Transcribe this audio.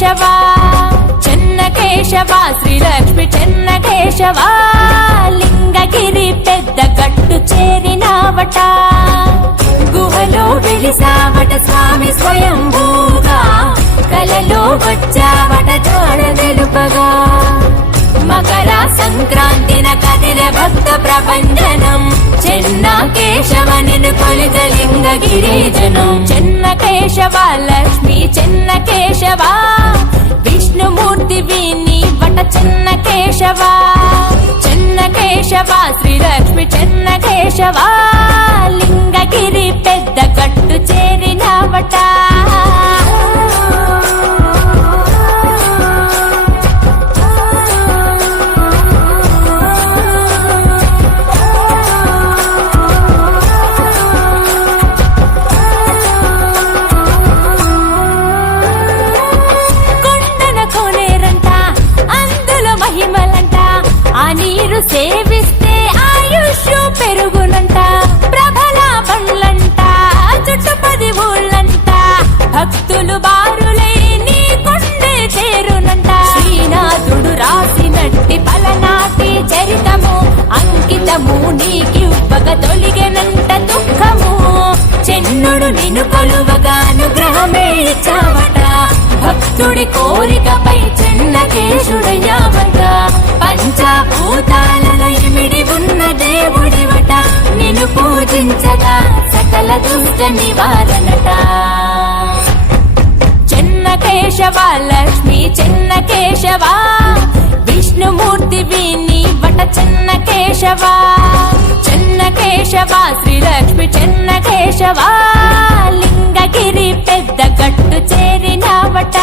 కేశవ చెన్న కేశవ శ్రీలక్ష్మి చెన్న కేశవ లింగగిరి పెద్ద గట్టు చేరినావట గుహలో వెలిసావట స్వామి స్వయంభూగా కలలో వచ్చావట జాడ తెలుపగా మకర సంక్రాంతిన కదిల భక్త ప్రభంజనం చెన్న కేశవ నిన్ను కొలిత లింగగిరిజనం చెన్న కేశవ లక్ష్మి చెన్న కేశవ విష్ణుమూర్తి విని వట చెన్న కేశవ చెన్న కేశవ శ్రీలక్ష్మి చెన్న కేశవ లింగగిరి పెద్ద గట్టు చేరినవట సేవిస్తే ఆయుష్ పెరుగునంట ప్రభల బండ్లంట చుట్టుపది ఊళ్ళంట భక్తులు బారులై నీ కొండే చేరునంట శ్రీనాథుడు రాసినట్టి పలనాటి చరితము అంకితము నీకివ్వగ తొలిగెనంట దుఃఖము చెన్నుడు నిన్ను కొలువగా అనుగ్రహమే ఇచ్చావట భక్తుడి కోరికపై చెన్నకేశుడయ్యావట పంచభూతాలలో ఇమిడి ఉన్న దేవుడివట నిన్ను పూజించగా సకల దుష్ట నివారణట చెన్న కేశవ లక్ష్మి చెన్న కేశవ విష్ణుమూర్తి విని వట చెన్న కేశవ చెన్న కేశవ శ్రీలక్ష్మి చెన్న కేశవ లింగగిరి పెద్ద గట్టు చేరినవట